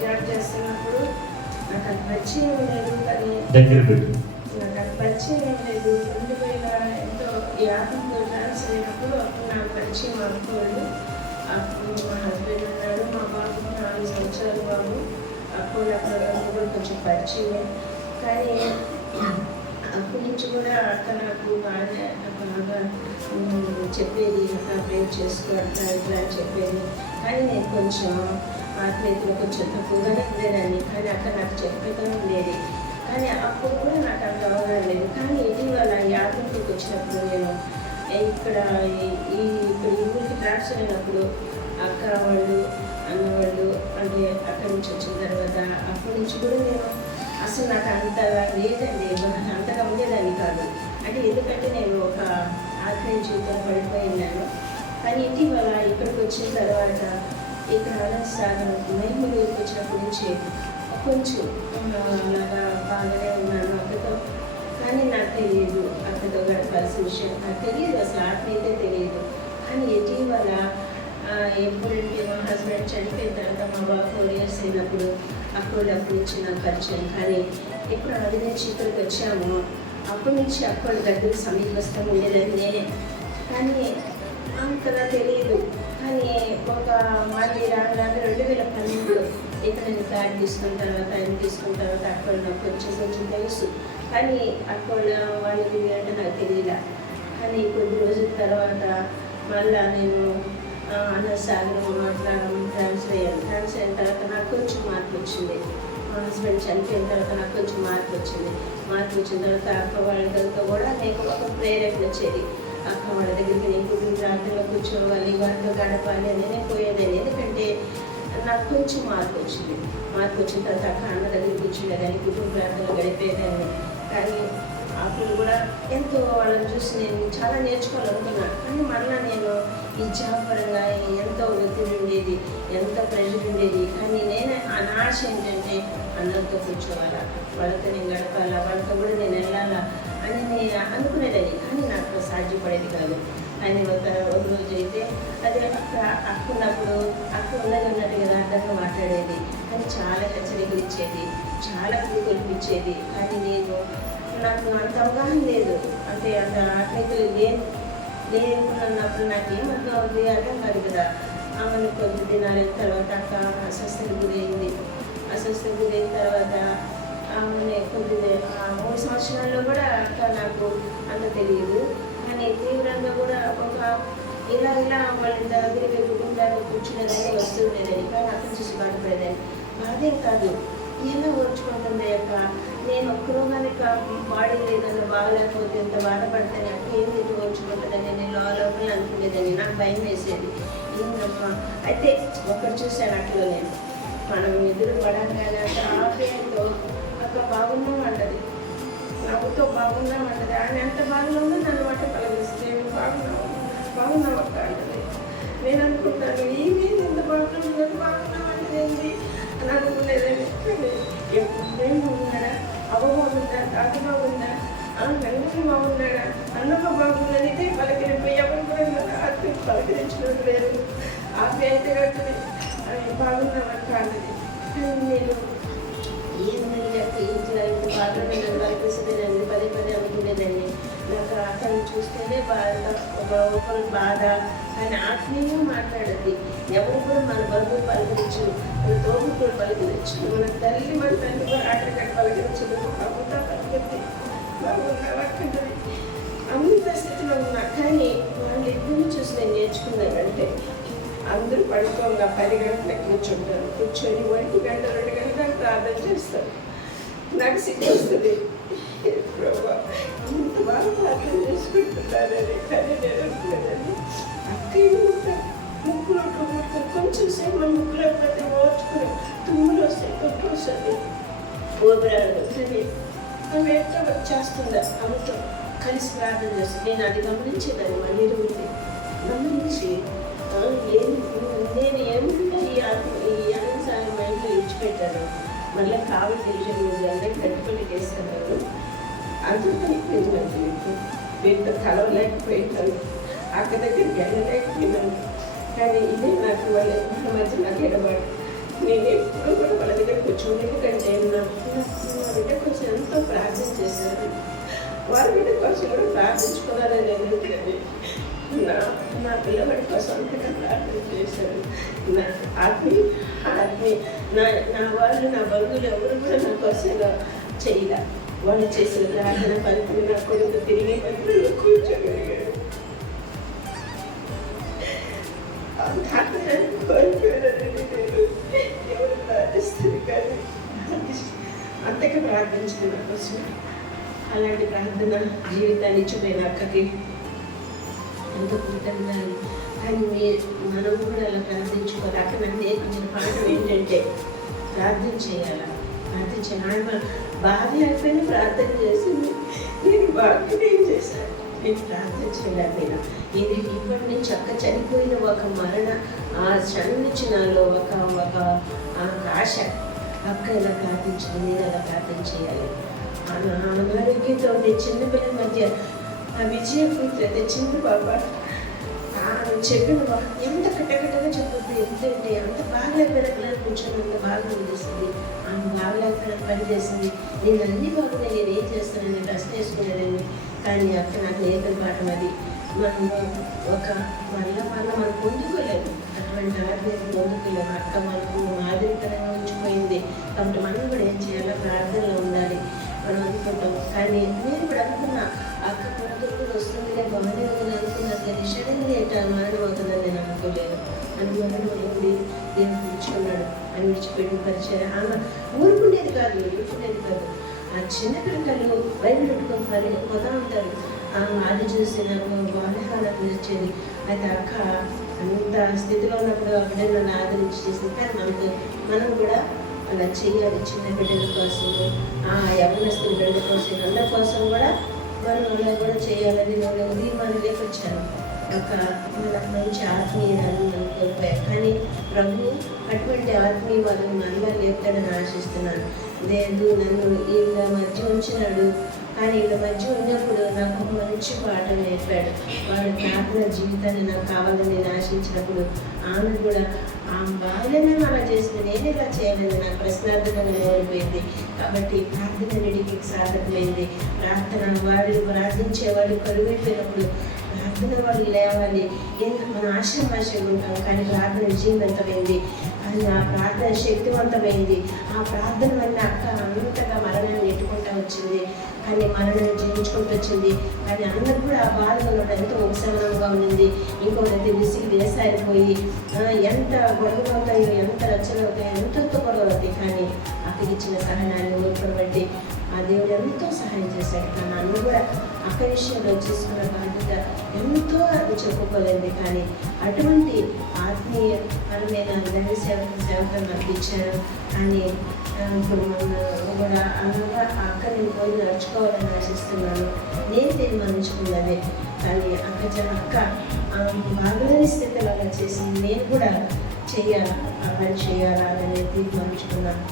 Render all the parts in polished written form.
Job చేస్తున్నప్పుడు నాకు అది పరిచయం లేదు, కానీ దగ్గర పెట్టు. నాకు అది పరిచయం లేదు. 2000 ఎంతో 50 ట్రాన్స్ఫర్ అయినప్పుడు అప్పుడు నాకు పరిచయం అనుకోండి. అప్పుడు మా హస్బెండ్ ఉన్నాడు, మా బాబు 4 సంవత్సరాల బాబు. అప్పుడు అక్కడ కూడా కొంచెం పరిచయం. కానీ అప్పటి నుంచి కూడా అక్క నాకు బాగా చెప్పేది, అక్క ప్రేర్ చేసుకో అట్లా ఇట్లా అని చెప్పేది. కానీ నేను కొంచెం ఆత్మీయతలో కొంచెం తక్కువగానే ఉండేదాన్ని, కానీ అక్క నాకు చెప్పేదా ఉండేది. కానీ అప్పుడు కూడా నాకు అంత అవగాహన లేదు. కానీ ఇటీవల ఈ ఆత్మీయతకు వచ్చినప్పుడు నేను ఇక్కడ ఈ ఊరికి ట్రాన్స్ఫర్ అయినప్పుడు అక్క వాళ్ళు అన్నవాళ్ళు అంటే అక్కడి నుంచి వచ్చిన తర్వాత అప్పటి నుంచి కూడా నేను అసలు నాకు అంతగా లేదండి, అంతగా ఉండేదాన్ని కాదు. అంటే ఎందుకంటే నేను ఒక ఆత్మీయ జీవితం పడిపోయినాను. కానీ ఇటీవల ఇక్కడికి వచ్చిన తర్వాత ఇక్కడ ఆనందసాగర్ మహిమలు వచ్చినప్పటి నుంచి కొంచెం అలాగా బాగానే ఉన్నాను అక్కతో. కానీ నాకు తెలియదు అక్కతో గడపాల్సిన విషయం, నాకు తెలియదు అసలు ఆత్మీయతే తెలియదు. కానీ ఇటీవల ఎప్పుడంటే మా హస్బెండ్ చనిపోయిన తర్వాత మా బాబు 4 years అయినప్పుడు అప్పుడు నుంచి నాకు పరిచయం. కానీ ఎప్పుడు అది నుంచి ఇక్కడికి వచ్చామో అప్పటి నుంచి అక్కడ దగ్గర సమీపస్థం ఉండేదని నేనే, కానీ అంతగా తెలియదు. కానీ ఒక మళ్ళీ రాను 2012 ఇక్కడ నేను ఫ్లాట్ తీసుకున్న తర్వాత అక్కడ నాకు కొంచెం తెలుసు. కానీ అక్కడ వాళ్ళకి అంటే నాకు తెలియదా. కానీ కొద్ది రోజుల తర్వాత మళ్ళా నేను అన్నసాగరం మాట్లాడడం ట్రాన్స్ఫర్ అయిన తర్వాత నాకు కొంచెం మార్పు వచ్చింది. మా హస్బెండ్ చనిపోయిన తర్వాత నాకు కొంచెం మార్పు వచ్చిన తర్వాత అక్క వాళ్ళతో కూడా నేను ఒక ప్రేరేపణ వచ్చేది. అక్క వాళ్ళ దగ్గరికి నేను కుటుంబ ప్రాంతంలో కూర్చోవాలి, వాళ్ళతో గడపాలి అని నేను పోయేదాన్ని. ఎందుకంటే నాకు కొంచెం మార్పు వచ్చిన తర్వాత అక్క అన్న దగ్గర కూర్చునేదాన్ని, కుటుంబ ప్రాంతంలో గడిపేదాన్ని. కానీ అప్పుడు కూడా ఎంతో వాళ్ళని చూసి నేను చాలా నేర్చుకోవాలనుకున్నాను. కానీ మళ్ళీ నేను ఈ జాబ్ పరంగా ఎంతో ఒత్తిడి ఉండేది, ఎంతో ప్రెషర్ ఉండేది. కానీ నేను నా ఆశ ఏంటంటే అందరితో కూర్చోవాలా, వాళ్ళతో నేను గడపాలా, వాళ్ళతో కూడా నేను వెళ్ళాలా అని నేను అనుకునేదాన్ని. కానీ నాకు సాధ్యపడేది కాదు. అని ఒక రోజు అయితే అది అక్క ఉన్నప్పుడు అక్క ఉన్నది కదా అర్థంగా మాట్లాడేది, కానీ చాలా హెచ్చరికలు ఇచ్చేది, చాలా కొలిపించేది. కానీ నాకు అంత అవగాహన లేదు, అంటే అంత ఆత్మీయతలు లేకున్నప్పుడు నాకు ఏమర్థం అవుతుంది అర్థం కాదు కదా. ఆమెను కొద్ది దినాల తర్వాత అక్క అస్వస్థతకు గురైంది. గురైన తర్వాత ఆమె కొద్ది 3 సంవత్సరాల్లో కూడా అక్క నాకు అంత తెలియదు. కానీ తీవ్రంగా కూడా ఒక ఇలా వాళ్ళ దగ్గర కుటుంబాన్ని కూర్చునేదాన్ని వస్తుండేదాన్ని. కానీ అక్కడి చూసి బాధపడేదాన్ని. బాధేం కాదు, ఎలా ఓర్చుకుంటుంది అక్క, నేను ఒక్కరోగానే బాడీ లేదన్నా బాగలేకపోతే ఎంత బాధపడతాను అక్క, ఏమి ఓర్చుకుంటుందని నేను లోపల అనుకునేదాన్ని. నాకు భయం వేసేది. ఏంటమ్మా అయితే ఒకటి చూశాను అట్లా, నేను మనం ఎదురు పడగానే అక్క ఆప్యాయంతో అక్క బాగున్నాం అంటది, నవ్వుతో బాగున్నాం అంటది. ఆయన ఎంత బాగున్నామో నన్ను బట్ట కలిగిస్తే బాగున్నాం అక్క అంటది. నేను అనుకుంటాను ఏమేమి ఎంత బాగున్నాం అంటే ఏంటి అని అనుకునేదాన్ని. ఎప్పుడేం బాగున్నాడా, అవ్వ బాగుందా, తాత బాగుందా, రంగులు బాగున్నాడా, అన్నమ్మ బాగున్నది, ఇదే పలకరింపు. ఎవరు కూడా పలకరించడం లేదు, ఆప్యాయత కట్టది, బాగున్నామక్క అన్నది. నేను ఏం బాగా నేను కల్పిస్తుండేదాన్ని, పదే అనుకునేదాన్ని. నాకు అతను చూస్తేనే ఒకరు బాధ. ఆయన ఆత్మీయంగా మాట్లాడద్ది. ఎవరు కూడా మన బంధువులు పలకరించు, మన తోబుట్టులు పలకరించు, మన తల్లి కూడా ఆటగా పలకరించదు. అమ్ముతా పలకరిద్ది, బాగున్నావక్కది. అంత స్థితిలో ఉన్నా. కానీ వాళ్ళిద్దరిని చూసి నేను నేర్చుకున్నానంటే అందరూ పడుకోగా 10 గంటలకు కూర్చుంటారు, కూర్చొని 1 గంట 2 గంటలకు ప్రార్థన చేస్తారు. నాకు సిగ్గు వస్తుంది, ఇంత బాగా ప్రార్థన చేసుకుంటున్నారని. కానీ నేను అనుకునేదాన్ని అక్కయ్య ముక్కులో కొట్టుకుంటారు, కొంచెం సేపు మన ముక్కులో ప్రతి ఓర్చుకుని తుమ్ములు వస్తాయి, కొట్టు వస్తుంది, ఊపిరాడదు. కానీ ఆమె ఎట్లా చేస్తుందా ఆమెతో కలిసి ప్రార్థన చేస్తుంది. నేను అది గమనించేదాన్ని. మళ్ళీ గమనించి నేను ఏముంటే ఈ అనంతసాగర్ మైండ్లో ఇచ్చిపెట్టాను. మళ్ళీ కావలి డివిజన్ మీద అందరికి గట్టిపల్లి చేస్తున్నారు. అందరికీ వీటితో కలవలేకపోయినాను, అక్క దగ్గరికి వెళ్ళలేకపోయినాను. కానీ ఇదే నాకు వాళ్ళ మధ్య నాకు ఎడబాటు. నేను ఎప్పుడు కూడా వాళ్ళ దగ్గర కూర్చోండి, ఎందుకంటే నా బిడ్డ కోసం ఎంతో ప్రార్థన చేశారు. వారి బిడ్డ కోసం కూడా ప్రార్థించుకోవాలని ఎందుకంటే నా పిల్లవాడి కోసం అంతగా ప్రార్థన చేశారు. నా నా వాళ్ళు, నా బంధువులు ఎవరు కూడా నా కోసం చేయలే. వాళ్ళు చేసిన ప్రార్థన ఫలితం నా కొడుకు తిరిగి మందిరంలో కూర్చోగలిగాడు. ఎవరు ప్రార్థిస్తుంది కానీ అంతగా ప్రార్థించింది నా కోసం. అలాంటి ప్రార్థన జీవితాన్ని ఇచ్చిపోయిన అక్కకి ఎంతో కృతజ్ఞతలు. కానీ మనం కూడా అలా ప్రార్థించుకోవాలి. అక్కడ నాకు నేర్పించిన పాఠం ఏంటంటే ప్రార్థన చేయాలి. ఆమె భార్య అయిపోయిన ప్రార్థన చేసింది. నేను బాగా ఏం చేశాను, నేను ప్రార్థన చేయలేకపోయినా. ఇది ఇప్పటి నుంచి అక్క చనిపోయిన ఒక మరణ ఆ క్షణం నుంచి నాలో ఒక ఆశ. అక్క ఇలా ప్రార్థించింది, నేను అలా ప్రార్థన చేయాలి. అనారోగ్యంతో చిన్నపిల్లల మధ్య విజయ కూతురు అయితే చిన్న పాప చెప్పిన ఎంత కట్టకట్టగా చెప్పొద్దు, ఎంతంటే అంత బాగలేకపోయిన పిల్లలు కూర్చొని అంత బాగా చేసింది. ఆమె బాగలేకపోయిన పని చేసింది. నేను అన్ని బాగున్నాయి, నేను ఏం చేస్తానని రెస్ట్ చేసుకునేదాన్ని. కానీ అక్కడ నాకు నేర్పిన పాఠం అది. మనం మనం పొందుకోలేము, అటువంటి ఆత్మీయత పొందుకోలేము. అక్క మనకు మాదిరికరంగా ఉంచిపోయింది. కాబట్టి మనం కూడా ఏం చేయాలో ప్రార్థనలో ఉండాలి మనం అనుకుంటాం. కానీ నేను కూడా అనుకున్నా అక్క కొడుకు వస్తుంది బాగానే ఉందని అనుకున్నాను. కానీ సడన్గా ఎట్లా మరణం అవుతుందని నేను అనుకోలేదు. అని మరణం అయింది, దేవుడు పిలుచుకున్నాడు అని విడిచిపెట్టిన పరిచయం. ఆమె ఊరుకునేది కాదు. ఆ చిన్నపిల్లలు బయట పెట్టుకొని పరిగెత్తిపోతూ ఉంటారు. అది చూసి నాకు బాధకాలం వచ్చేది. అయితే అక్క అంత స్థితిలో ఉన్నప్పుడు అక్కడే నన్ను ఆదరించి చేసింది. కానీ మనం కూడా అలా చేయాలి. చిన్న బిడ్డల కోసం, యవనస్తుల బిడ్డల కోసం, అందరి కోసం కూడా మనం అలా కూడా చేయాలని నేను లేకొచ్చాను. ఒక మనకు మంచి ఆత్మీయురాలను మనం కోల్పోయాం. కానీ ప్రభు అటువంటి ఆత్మీయ వాళ్ళని మనలో లేపుతాడని ఆశిస్తున్నాను. లేదు నన్ను వీళ్ళ మధ్య ఉంచినాడు. కానీ వీళ్ళ మధ్య ఉన్నప్పుడు నాకు ఒక మంచి పాఠం నేర్పాడు. వాడు ప్రార్థన జీవితాన్ని నాకు కావాలని నేను ఆశించినప్పుడు ఆమె కూడా బాల్యమే అలా చేసింది, నేను ఇలా చేయాలని నాకు ప్రశ్నార్థకంగా ఓడిపోయింది. కాబట్టి ప్రార్థన నిడికి సాధకమైంది. వాడు ప్రార్థించేవాడు కరువైపోయినప్పుడు ప్రార్థన వాళ్ళు లేవాలి. మన ఆశయం ఉంటాం, కానీ ప్రార్థన విజయవంతమైంది. కానీ ఆ ప్రార్థన శక్తివంతమైంది. ఆ ప్రార్థన వల్ల అక్క అంతగా మరణాన్ని నెట్టుకుంటూ వచ్చింది. కానీ మరణాన్ని జీవించుకుంటూ వచ్చింది. కానీ అందరూ కూడా ఆ బాధలో ఉన్నప్పుడు ఎంతో ఉపశమనంగా ఉంది. ఇంకొకటి విసిగి వేసారిపోయి ఎంత గొడవలు అవుతాయో, ఎంత రచన అవుతాయో, ఎంతో గొడవలు అవుతాయి. కానీ అక్కడికి ఇచ్చిన సహనాన్ని ఓర్పును బట్టి ఆ దేవుడు ఎంతో సహాయం చేశాడు. కానీ నన్ను కూడా అక్క విషయంలో చేసుకున్న బాధ్యత ఎంతో అది చెప్పుకోలేదు. కానీ అటువంటి ఆత్మీయపరమైన దైవ సేవకులు నాకు ఇచ్చారు. కానీ ఇప్పుడు కూడా అలాగా అక్కని పోయి నడుచుకోవాలని ఆశిస్తున్నాను. నేను తీర్మానించుకున్నదే. కానీ అక్క బాగలేని స్థితిలో అలా చేసింది. నేను కూడా చేయాలా, ఆ పని చేయాలా అని తీర్మానించుకున్నాను.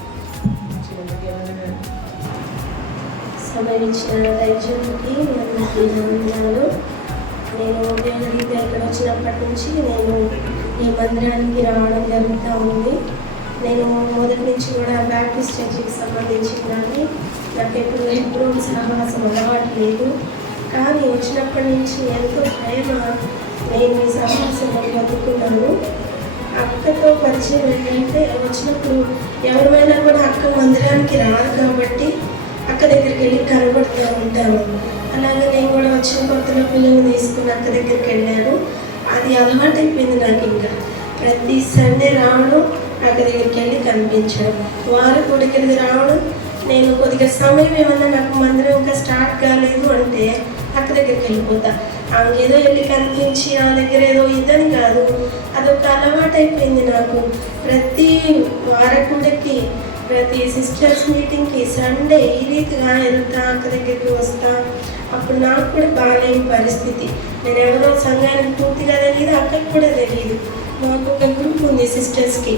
సమయం ఇచ్చిన దైవజనుడికి వందనాలు. నేను దేవుడికి ఇక్కడ వచ్చినప్పటి నుంచి నేను ఈ మందిరానికి రావడం జరుగుతూ ఉంది. నేను మొదటి నుంచి కూడా బ్యాప్టిస్ట్ చర్చికి సంబంధించిందని నాకు ఎప్పుడు సహవాసం అలవాటు లేదు. కానీ వచ్చినప్పటి నుంచి ఎంతో ప్రేమ నేను ఈ సహవాసంలో బతుకున్నాను. అక్కతో పరిచయం ఏంటంటే వచ్చినప్పుడు ఎవరైనా కూడా అక్క మందిరానికి రాదు కాబట్టి అక్క దగ్గరికి వెళ్ళి కనబడుతూ ఉంటాను. అలాగే నేను కూడా వచ్చిన కొత్తలో పిల్లలు తీసుకుని అక్క దగ్గరికి వెళ్ళాను. అది అలవాటు అయిపోయింది నాకు. ఇంకా ప్రతి సండే రావడం, అక్క దగ్గరికి వెళ్ళి కనిపించడం, వారు కొడుకులకి రావడం. నేను కొద్దిగా సమయం ఏమన్నా నాకు మందిరం ఇంకా స్టార్ట్ కాలేదు అంటే అక్క దగ్గరికి వెళ్ళిపోతా. ఆమె ఏదో వెళ్ళి కనిపించి ఆ దగ్గర ఏదో ఇదని కాదు, అదొక అలవాటు అయిపోయింది నాకు. ప్రతి వారకుడికి, ప్రతి సిస్టర్స్ మీటింగ్కి, సండే ఈ రీతిగా వెళ్తా, అక్క దగ్గరికి వస్తా. అప్పుడు నాకు కూడా బాగాలేని పరిస్థితి. నేను ఎవరో సంఘానికి పూర్తిగా తెలియదు, అక్కడికి కూడా తెలియదు. మాకు ఒక గ్రూప్ ఉంది సిస్టర్స్కి.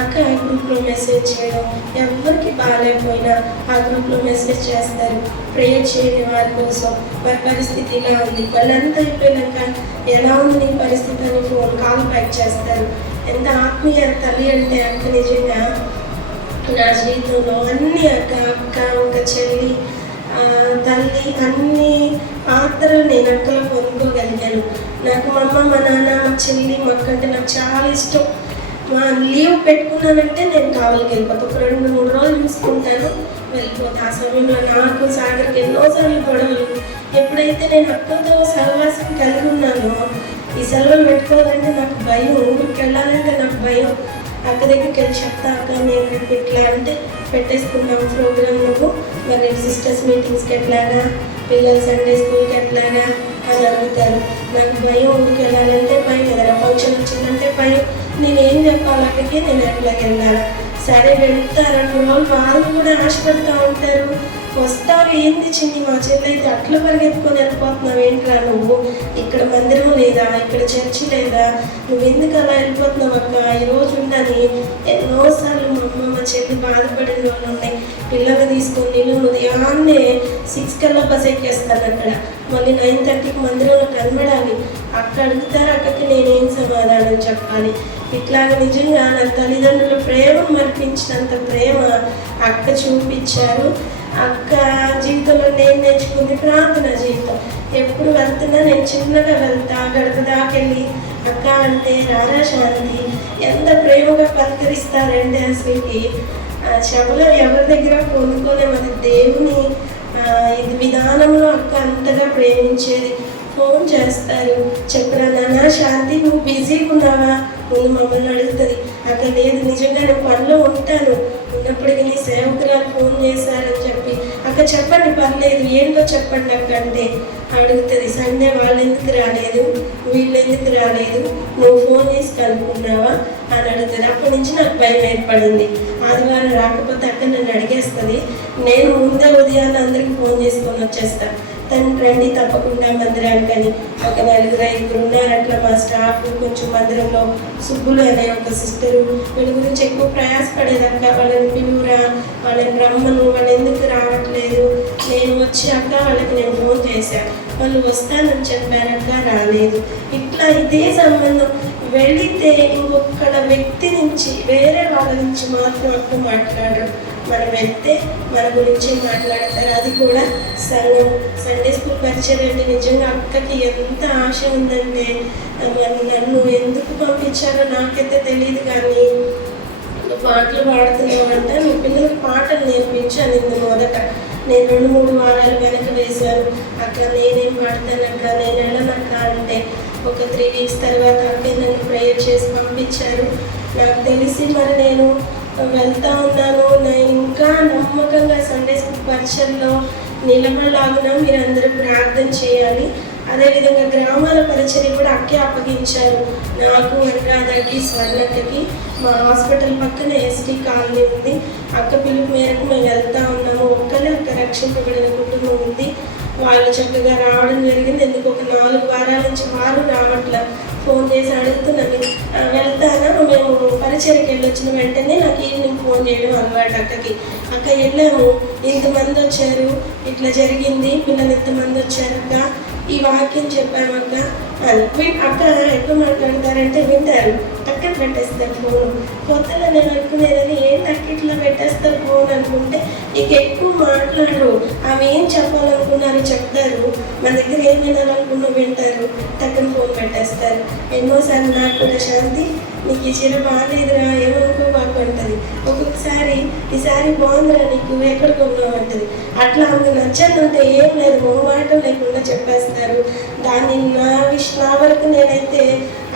అక్క ఆ గ్రూప్లో మెసేజ్ చేయడం, ఎవరికి బాగాలేకపోయినా ఆ గ్రూప్లో మెసేజ్ చేస్తారు, ప్రేయర్ చేయని వారి కోసం. వారి పరిస్థితి ఇలా ఉంది, వాళ్ళంతా అయిపోయినాక ఎలా ఉంది నీ పరిస్థితి అని కాల్ బ్యాక్ చేస్తారు. ఎంత ఆత్మీయ ఆత్మీయ తల్లి అంటే అక్క నిజంగా నా జీవితంలో అన్ని అక్క ఒక చెల్లి తల్లి అన్ని పాత్రలు నేను అక్కలో పొందుకోగలిగాను. నాకు మా అమ్మ మా నాన్న మా చెల్లి మా అక్క అంటే నాకు చాలా ఇష్టం. మా లీవ్ పెట్టుకున్నానంటే నేను కావాలకి వెళ్ళిపోతాను. ఒక 2-3 రోజులు చూసుకుంటాను, వెళ్ళిపోతాను. ఆ సమయంలో నాకు సాగర్కి ఎన్నోసార్లు గొడవలు. ఎప్పుడైతే నేను అక్కతో సహవాసం కలిగి ఉన్నానో ఈ సెలవులు పెట్టుకోవాలంటే నాకు భయం, ఊరికి వెళ్ళాలంటే నాకు భయం. అక్క దగ్గరికి వెళ్ళి చెప్తా, అక్క నేను ఇట్లా అంటే పెట్టేసుకున్నాం ప్రోగ్రామ్, నువ్వు మరి సిస్టర్స్ మీటింగ్స్కి ఎట్లాగా, పిల్లలు సండే స్కూల్కి ఎట్లాగా అని అడుగుతారు. నాకు భయం, ఊరికి వెళ్ళాలంటే భయం, ఏదైనా ఫంక్షన్ వచ్చిందంటే భయం. నేనేం చెప్పాలి అక్కడికి, నేను ఎట్లాగ వెళ్ళాలి? సరే వెళ్తారు 2 రోజులు, వాళ్ళు కూడా ఆశపడుతూ ఉంటారు. వస్తావు ఏంది చిన్ని, మా చెల్లి అయితే అట్లా పరిగెత్తుకొని వెళ్ళిపోతున్నావు ఏంట్రా నువ్వు, ఇక్కడ మందిరం లేదా, ఇక్కడ చర్చి లేదా, నువ్వు ఎందుకు అలా వెళ్ళిపోతున్నావు అక్క, ఈరోజు ఉండని ఎన్నోసార్లు మా అమ్మ మా చెల్లి బాధపడిన వాళ్ళు ఉన్నాయి. పిల్లలు తీసుకొని నేను ఉదయాన్నే 6 కల్లా బస్ ఎక్కేస్తాను. అక్కడ మళ్ళీ 9:30కి మందిరంలో కనబడాలి. అక్క అడుగుతారు, అక్కకి నేనేం సమాధానం చెప్పాలి? ఇట్లాగ నిజంగా నా తల్లిదండ్రుల ప్రేమ మరిపించినంత ప్రేమ అక్క చూపించారు. అక్క జీవితంలో నేను నేర్చుకుంది ప్రార్థన జీవితం. ఎప్పుడు వెళ్తున్నా నేను చిన్నగా వెళ్తా, గడప దాకెళ్ళి అక్క అంటే రారా శాంతి ఎంత ప్రేమగా పలకరిస్తారంటే అసలుకి చెప్పలో ఎవరి దగ్గర పొందుకోలేము. అది దేవుని ఇది విధానంలో అక్క అంతగా ప్రేమించేది. ఫోన్ చేస్తారు, చెప్పరా నాన్న శాంతి నువ్వు బిజీగా ఉన్నావా, ముందు మమ్మల్ని అడుగుతుంది. అక్కడ లేదు, నిజంగా నేను పనిలో ఉంటాను, ఉన్నప్పటికీ నీ సేవకురాలు ఫోన్ చేశారని చెప్పి అక్క చెప్పండి పర్లేదు, ఏంటో చెప్పండి అక్క అంటే అడుగుతుంది. సండే వాళ్ళు ఎందుకు రాలేదు, వీళ్ళు ఎందుకు రాలేదు, నువ్వు ఫోన్ చేసి కనుక్కున్నావా అని అడుగుతుంది. అప్పటి నుంచి నాకు భయం ఏర్పడింది. ఆదివారం రాకపోతే అక్క నన్ను అడిగేస్తుంది. నేను ముందే ఉదయాన్నే అందరికీ ఫోన్ చేసుకొని వచ్చేస్తాను, తను రండి తప్పకుండా మందిరానికని. ఒక 4-5 ఉన్నారు అట్లా మా స్టాఫ్. కొంచెం మందిరంలో సుబ్బులు అనే ఒక సిస్టరు, వీళ్ళ గురించి ఎక్కువ ప్రయాసపడేదక్క, వాళ్ళని పిలువురా, వాళ్ళని రమ్మను, వాళ్ళు ఎందుకు రావట్లేదు. నేను వచ్చి అక్క వాళ్ళకి నేను ఫోన్ చేశాను, వాళ్ళు వస్తానని చెప్పారక్క, రాలేదు. ఇట్లా ఇదే సంబంధం. వెళితే ఇంకొక వ్యక్తి నుంచి వేరే వాళ్ళ నుంచి మాత్రం అక్క మాట్లాడరు. మనం వెళ్తే మన గురించి మాట్లాడతారు. అది కూడా సంఘం సండే స్కూల్ పరిచయం అంటే నిజంగా అక్కకి ఎంత ఆశ ఉందంటే, మరి నన్ను ఎందుకు పంపించారో నాకైతే తెలియదు, కానీ పాటలు పాడుతున్నామంట, మీ పిల్లలకి పాటలు నేర్పించాను. ఇందు మొదట నేను 2-3 వారాలు వెనక వేశాను. అక్క నేనేం పాడతానక్క, నేను వెళ్ళనక్క అంటే ఒక 3 వీక్స్ తర్వాత అక్కే నన్ను ప్రేయర్ చేసి పంపించారు. నాకు తెలిసి మరి నేను వెళ్తా ఉన్నాను. నేను ఇంకా నమ్మకంగా సండే స్కూల్ పరిచయంలో నిలబడలాగున మీరందరూ ప్రార్థన చేయాలి. అదేవిధంగా గ్రామాల పరిచయం కూడా అక్కే అప్పగించారు నాకు, అనురాధకి, స్వర్ణక్కకి. మా హాస్పిటల్ పక్కన ఎస్టీ కాలనీ ఉంది. అక్క పిలుపు మేరకు మేము వెళ్తా ఉన్నాము. ఒక్కనే అక్క రక్షింపబడిన కుటుంబం ఉంది. వాళ్ళు చక్కగా రావడం జరిగింది. ఎందుకు ఒక 4 వారాల నుంచి వారు రావట్ల. ఫోన్ చేసి అడుగుతున్నాను, వెళ్తానా, మేము పరిచయకి వెళ్ళొచ్చిన వెంటనే నాకు ఈవినింగ్ ఫోన్ చేయడం అలవాటు అక్కకి. అక్క వెళ్ళాము, ఇంతమంది వచ్చారు, ఇట్లా జరిగింది, పిల్లలు ఇంతమంది వచ్చారక్క, ఈ వాక్యం చెప్పామక్క అని. అక్క ఎప్పుడు మాట్లాడతారంటే వింటారు, టక్కన పెట్టేస్తారు ఫోన్. కొత్తగా నేను అనుకునేదని ఏంటి అక్క ఇట్లా పెట్టేస్తారు ఫోన్ అనుకుంటే, ఇక ఎక్కువ మాట్లాడరు. అవి ఏం చెప్పాలనుకున్నారు చెప్తారు, మన దగ్గర ఏం వినాలనుకున్నా వింటారు, టక్కన ఫోన్ పెట్టేస్తారు. ఎన్నోసార్లు నాకు కూడా శాంతి నీకు ఈ చీర బాగాలేదురా, ఏమనుకో బాగు అంటుంది. ఒక్కొక్కసారి ఈసారి బాగుందిరా, నీకు ఎక్కడ కొన్నావు అంటుంది. అట్లా ఆమె నచ్చదంటే ఏం లేదు, మొహమాటం లేకుండా చెప్పేస్తారు. దాన్ని నా వరకు నేనైతే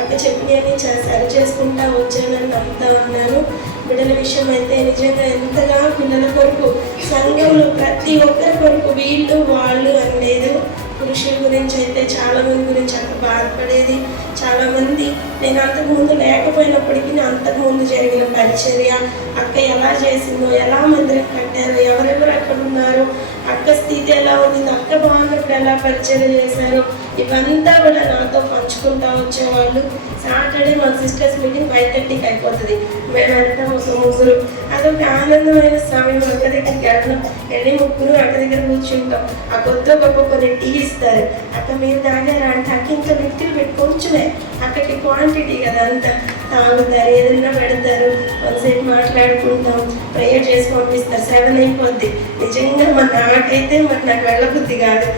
అక్క చెప్పినవి సరి చేసుకుంటా వచ్చానని నమ్ముతా ఉన్నాను. బిడ్డల విషయం అయితే నిజంగా ఎంతగా పిల్లల కొరకు, సంఘంలో ప్రతి ఒక్కరి కొరకు వీళ్ళు వాళ్ళు అని లేదు. పురుషుల గురించి అయితే చాలామంది గురించి అక్క బాధపడేది. చాలామంది నేను అంతకుముందు లేకపోయినప్పటికీ అంతకుముందు జరిగిన పరిచర్య, అక్క ఎలా చేసిందో, ఎలా మందిరం కట్టారో, ఎవరెవరు అక్కడ ఉన్నారో, అక్క స్థితి ఎలా ఉంది, అక్క బాగున్నప్పుడు ఎలా పరిచర్య చేశారో ఇవంతా కూడా నాతో పంచుకుంటూ వచ్చేవాళ్ళు. సాటర్డే మా సిస్టర్స్ మీటింగ్ 5:30కి అయిపోతుంది. మేమంతా ఒక ముగ్గురు, అదొక ఆనందమైన సమయం. అక్క దగ్గరికి వెళ్ళడం, వెళ్ళి ముగ్గురు అక్క దగ్గర కూర్చుంటాం. ఆ కొత్త గొప్ప కొన్ని టీ ఇస్తారు. అక్క మీరు తాగారా అంటే అక్క ఇంకా వ్యక్తులు పెట్టి కొంచెమే, అక్కడికి క్వాంటిటీ కదా అంతా తాగుతారు, ఏదైనా పెడతారు, కొంతసేపు మాట్లాడుకుంటాం, ప్రేయర్ చేసి పంపిస్తారు. 7 అయిపోద్ది. నిజంగా నాకైతే నాకు వెళ్ళబుద్ధి కాదు.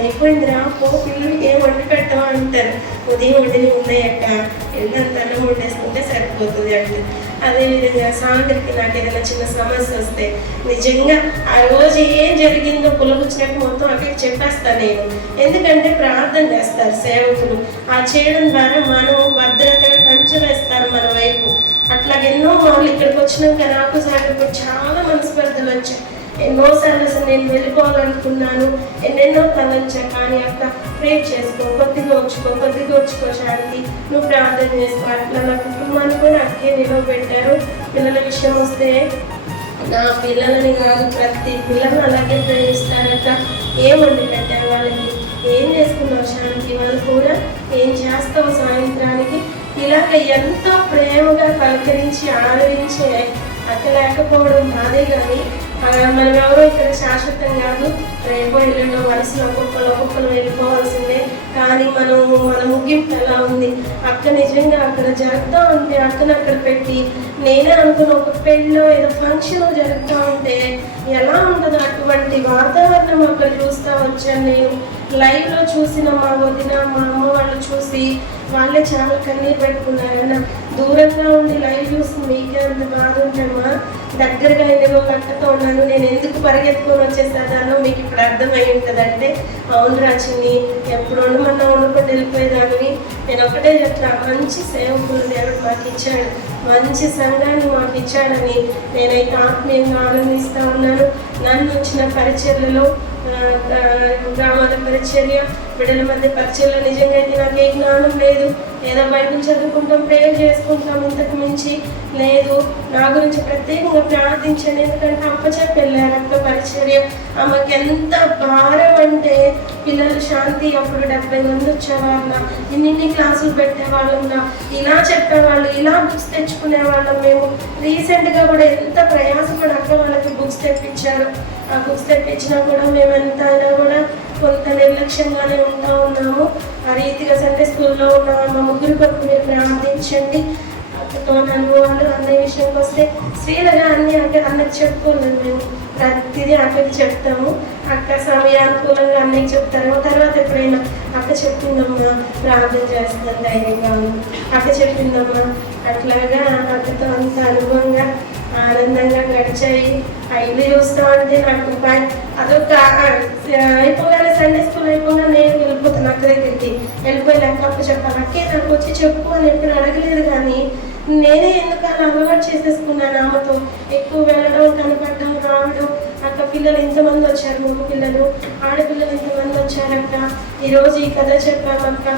అయిపోయింది రా పో, పిల్లలకి ఏం వండి పెట్టవా అంటారు. ఉదయం వండిని ఉన్నాయక్క, వెళ్ళంత అన్నం వండేసుకుంటే సరిపోతుంది అంటే. అదేవిధంగా సాయంత్రికి నాకు ఏదైనా చిన్న సమస్య వస్తే నిజంగా ఆ రోజు ఏం జరిగిందో పుల్లగుచ్చినట్టు మొత్తం అక్కడికి చెప్పేస్తాను నేను. ఎందుకంటే ప్రార్థన చేస్తారు సేవకులు. ఆ చేయడం ద్వారా మనం భద్రతగా కంచె వేస్తారు మన వైపు. అట్లాగే ఎన్నో వాళ్ళు ఇక్కడికి వచ్చినాక నాకు సాగిపోయి చాలా మనస్పర్ధలు వచ్చాయి. ఎన్నోసార్లు అసలు నేను వెళ్ళిపోవాలనుకున్నాను, ఎన్నెన్నో తలొచ్చా. కానీ అక్క ప్రేర్ చేసుకో, కొద్దిగా వచ్చుకో శాంతి, నువ్వు ప్రార్థన చేసుకో. అట్లా నా కుటుంబాన్ని కూడా అక్కే నిలవబెట్టారు. పిల్లల విషయం వస్తే నా పిల్లలని కాదు, ప్రతి పిల్లలు అలాగే ప్రేమిస్తారక్క. ఏమండి పెట్టారు వాళ్ళకి, ఏం చేసుకున్నావు శాంతి, వాళ్ళు కూడా ఏం చేస్తావు సాయంత్రానికి, ఇలాగ ఎంతో ప్రేమగా పలకరించి ఆదరించే అక్క లేకపోవడం బాధే. కానీ మనం ఎవరో ఇక్కడ శాశ్వతం కాదు, రేపో ఎల్లుండో వలసలో ఒక్కొక్కరు వెళ్ళిపోవాల్సిందే. కానీ మన ముగింపు ఎలా ఉంది, అక్క నిజంగా అక్కడ జరుగుతూ ఉంటే అక్కను అక్కడ పెట్టి, నేనే అనుకున్న ఒక పెళ్ళో ఏదో ఫంక్షన్ జరుగుతూ ఉంటే ఎలా ఉంటుందో అటువంటి వాతావరణం అక్కడ చూస్తూ వచ్చాను నేను. లైవ్లో చూసిన మా వదిన, మా అమ్మ వాళ్ళు చూసి వాళ్ళే చాలా కన్నీరు పెట్టుకున్నారన్న. దూరంగా ఉండి లైవ్ చూసి మీకే అంత బాధ ఉంటామా, దగ్గరగా ఎన్నో అక్కతో ఉన్నాను, నేను ఎందుకు పరిగెత్తుకొని వచ్చేసాను మీకు ఇప్పుడు అర్థమై ఉంటుంది. అంటే అవును రాచిని, ఎప్పుడు ఉండమన్నా వండుకొని వెళ్ళిపోయేదాన్ని. నేను ఒకటే చెప్తా, మంచి సేవకులు దేవుడు మాకు ఇచ్చాడు, మంచి సంఘాన్ని మాకు ఇచ్చాడని నేనైతే ఆత్మీయంగా ఆనందిస్తూ ఉన్నాను. నన్ను వచ్చిన పరిచర్యలో, గ్రామాల పరిచర్య, బిడ్డల మధ్య పరిచర్యలో నిజంగా అయితే నాకు ఏ జ్ఞానం లేదు. ఏదో బైబిల్ చదువుకుంటాం, ప్రేయర్ చేసుకుంటాం, ఇంతకు మించి లేదు. నా గురించి ప్రత్యేకంగా ప్రార్థించండి, ఎందుకంటే అప్పచెప్పి వెళ్ళారు అక్క పరిచర్య. ఆమెకి ఎంత భారం అంటే, పిల్లలు శాంతి అప్పుడు 70 మంది వచ్చేవాళ్ళ, ఇన్ని క్లాసులు పెట్టేవాళ్ళం, ఇలా చెప్పేవాళ్ళు, ఇలా బుక్స్ తెచ్చుకునేవాళ్ళం. మేము రీసెంట్గా కూడా ఎంత ప్రయాసపడి అక్క వాళ్ళకి బుక్స్ తెప్పించారు. ఆ బుక్స్ తెప్పించినా కూడా మేము ఎంత అయినా కూడా కొంత నిర్లక్ష్యంగానే ఉంటా ఉన్నాము. ఆ రీతిగా సండే స్కూల్లో ఉన్న మా ముగ్గురు కొరకు మీరు ప్రార్థించండి. అక్కతో అనుభవాలు అనే విషయానికి వస్తే స్త్రీలుగా అన్నకి చెప్పుకోలేదు. మేము ప్రతిదీ అక్కడికి చెప్తాము. అక్క సమయానుకూలంగా అన్నయ్యకి చెప్తారు. తర్వాత ఎప్పుడైనా అక్క చెప్పిందమ్మా ప్రార్థన చేస్తాను ధైర్యంగా ఉంది, అక్క చెప్పిందమ్మా, అట్లాగా అక్కతో అంత అనుభవంగా ఆనందంగా గడిచాయి. ఇవి చూస్తా ఉంటే నాకు అదొక అయిపోగానే సండే స్కూల్ అయిపోగానే నేను వెళ్ళిపోతాను అక్క దగ్గరికి. వెళ్ళిపోయినాక అక్క చెప్పాను, అక్కే నాకు వచ్చి చెప్పు అని ఎప్పుడు అడగలేదు. కానీ నేనే ఎందుకు అలా అలవాటు చేసేసుకున్నాను. ఆమెతో ఎక్కువ వెళ్ళడం, కనపడడం, రావడం. అక్క పిల్లలు ఎంతమంది వచ్చారు, మగ పిల్లలు, ఆడపిల్లలు ఎంతమంది వచ్చారక్క, ఈరోజు ఈ కథ చెప్పామక్క.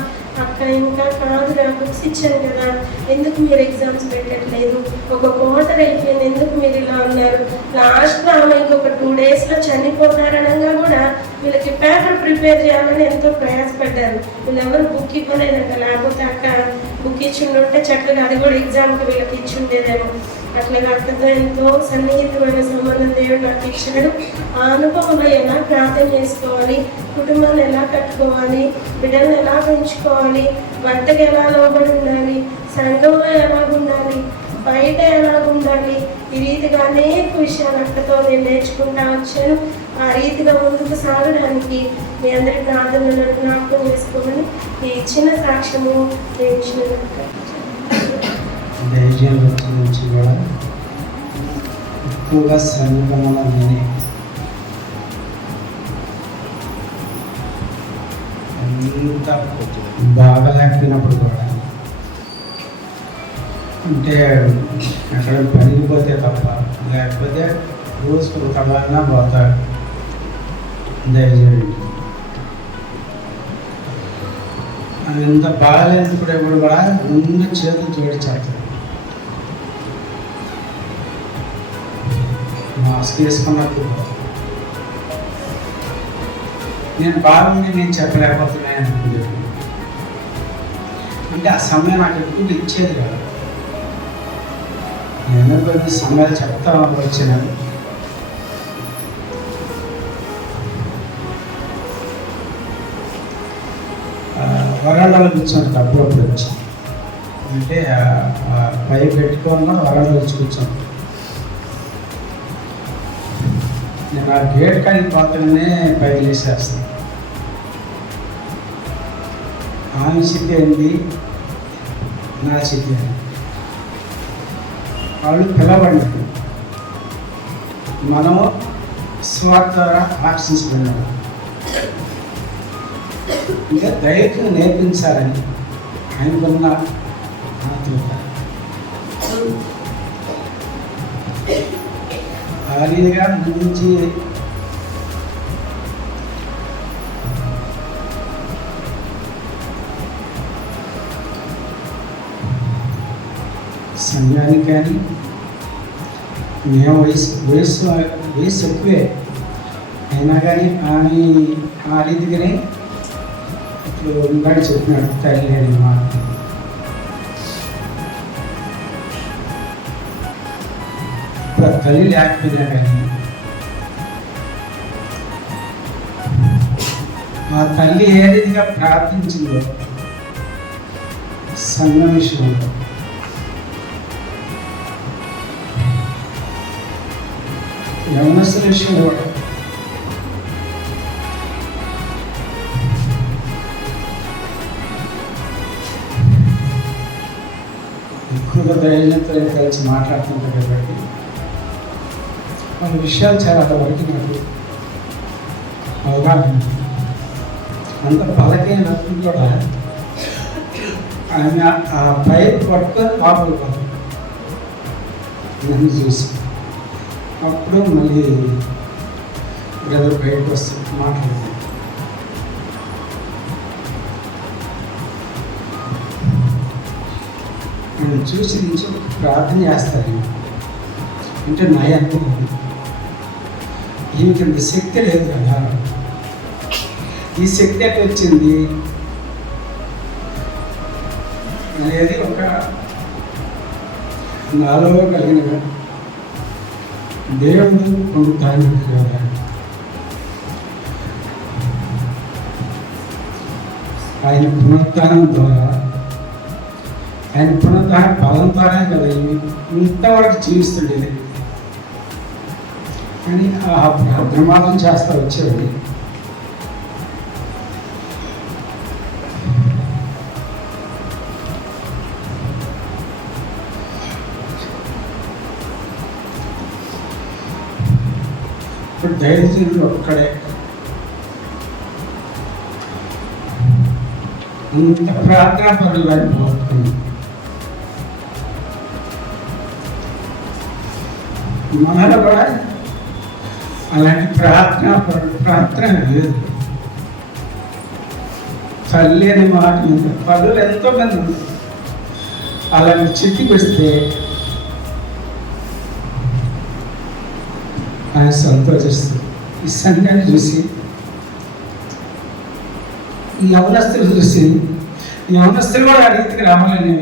అక్క ఇంకా కాదురా, బుక్స్ ఇచ్చాను కదా, ఎందుకు మీరు ఎగ్జామ్స్ పెట్టట్లేదు, ఒక క్వార్టర్ అయిపోయింది, ఎందుకు మీరు ఇలా ఉన్నారు. లాస్ట్లో ఆమె ఇంకొక 2 డేస్లో చనిపోతారనగా కూడా వీళ్ళకి పేపర్ ప్రిపేర్ చేయాలని ఎంతో ప్రయాసపడ్డారు. వీళ్ళెవరు బుక్ ఇవ్వలేదంట, లేకపోతే అక్క బుక్ ఇచ్చిండుంటే చక్కగా అది కూడా ఎగ్జామ్కి వీళ్ళకి ఇచ్చిండేదేమో. అట్లాగా అక్కతో ఎంతో సన్నిహితమైన సంబంధం దేవుడు నాకు ఇచ్చాడు. ఆ అనుభవంలో ఎలా ప్రార్థన చేసుకోవాలి, కుటుంబాన్ని ఎలా కట్టుకోవాలి, బిడ్డలను ఎలా పెంచుకోవాలి, భర్తకి ఎలా లోబడి ఉండాలి, సంఘంలో ఎలా ఉండాలి, బయట ఎలా ఉండాలి, ఈ రీతిగా అనేక విషయాలు అక్కతో నేను నేర్చుకుంటా వచ్చాను. ఆ రీతిగా ముందుకు సాగడానికి మీ అందరి ప్రార్థనలను జ్ఞాపకం చేసుకోమని ఈ చిన్న సాక్ష్యము ధైర్యం నుంచి కూడా ఎక్కువగా సమీపంలో నేనే అంత బాగలేకపోయినప్పుడు కూడా, అంటే అక్కడ పనికి పోతే తప్ప, లేకపోతే రోజుకు కళ్ళన్నా పోతాడు ధైర్యం. అంత బాగాలేనప్పుడు ఎప్పుడు కూడా ఉన్న చేతులు జోడించేస్తాడు. మాస్క్ వేసుకున్నప్పుడు నేను బాగుండి నేను చెప్పలేకపోతున్నాను అనుకుంటే అంటే ఆ సమయం నాకు ఎప్పుడు ఇచ్చేది కాదు. నేను కొన్ని సమయాలు చెప్తా వచ్చినాను. వరాడాలు కూర్చోండి అప్పుడప్పుడు వచ్చి అంటే పై పెట్టుకోకుండా వరాడాలు వచ్చి కూర్చోండి. నేను ఆ గేట్ కాడికి పోతానే పైకి వేసేస్తాను. ఆమె స్థితి ఏంది, నా స్థితి ఏంది. వాళ్ళు పిలవండి, మనము స్వార్థ ద్వారా ఆకర్షించబడినాము. ఇంకా దయకు నేర్పించాలని ఆయనకున్న ఆత్మీయత. ఆ రీతిగా నుంచి సంఘానికి కానీ మేము వయసు ఎక్కువే అయినా కానీ ఆమె ఆ రీతిగానే ఇప్పుడు ఇందాక చెప్పినాడు తల్లి అని మాట. తల్లి లేకపోయినా కానీ ఆ తల్లి ఏ రీతిగా ప్రార్థించిందో సంఘం విషయంలో యవనస్తుల విషయంలో ఎక్కువగా ధైర్యంతో కలిసి మాట్లాడుతుంటారు కాబట్టి కొన్ని విషయాలు చాలా వరకు నాకు అవగాహన. అంత బలకైన కూడా ఆయన ఆ పైపు పట్టుకొని పాపడిపోతాం నన్ను చూసి. అప్పుడు మళ్ళీ బ్రదర్ బయటకు వస్తూ మాట్లాడతాను. నేను చూసి నుంచి ప్రార్థన చేస్తాను. అంటే నా అనుభవం ఈమెకి ఇంత శక్తి లేదు కదా, ఈ శక్తి ఎట్లా వచ్చింది అనేది ఒక నాలో కలిగిన దేవుడు పొందుతాను కదా. ఆయన పునరుత్థానం ద్వారా, ఆయన పునరుత్థాన బలం ద్వారా కదా ఇంతవరకు జీవిస్తుండేది. కానీ ఆ ప్రమాదం చేస్తా వచ్చేది. ఇప్పుడు దైవజనుడు ఒక్కడే అంత ప్రార్థనా పరులు అయిపోతుంది. మనలో కూడా అలాంటి ప్రార్థన లేదు. తల్లి అనే మాట పనులు ఎంతో మంది ఉన్నారు. అలాంటి స్థితికి వస్తే ఆయన సంతోషిస్తుంది. ఈ సంఘాన్ని చూసి, ఈ యవనస్తులు చూసి, ఈ యవనస్తులు కూడా ఆ రీతికి రావాలని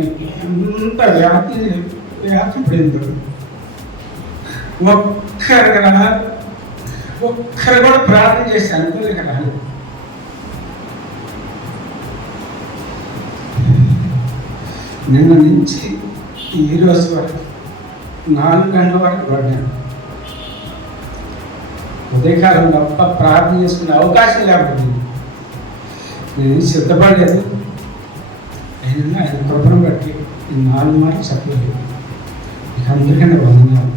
అంత వ్యాప్తి పడింది. ఒక్కరు కూడా ప్రార్థన చేసి అనుకోలేక రాలేదు. నిన్న నుంచి ఈరోజు వరకు 4 గంటల వరకు పడ్డాను. ఉదయకాలం గొప్ప ప్రార్థన చేసుకునే అవకాశం లేకపోతే నేను సిద్ధపడలేదు. అయినా ఆయన కృపను బట్టి 4 మార్లు చెప్పలేదు. ఇక అందరికన్నా వందనాలు.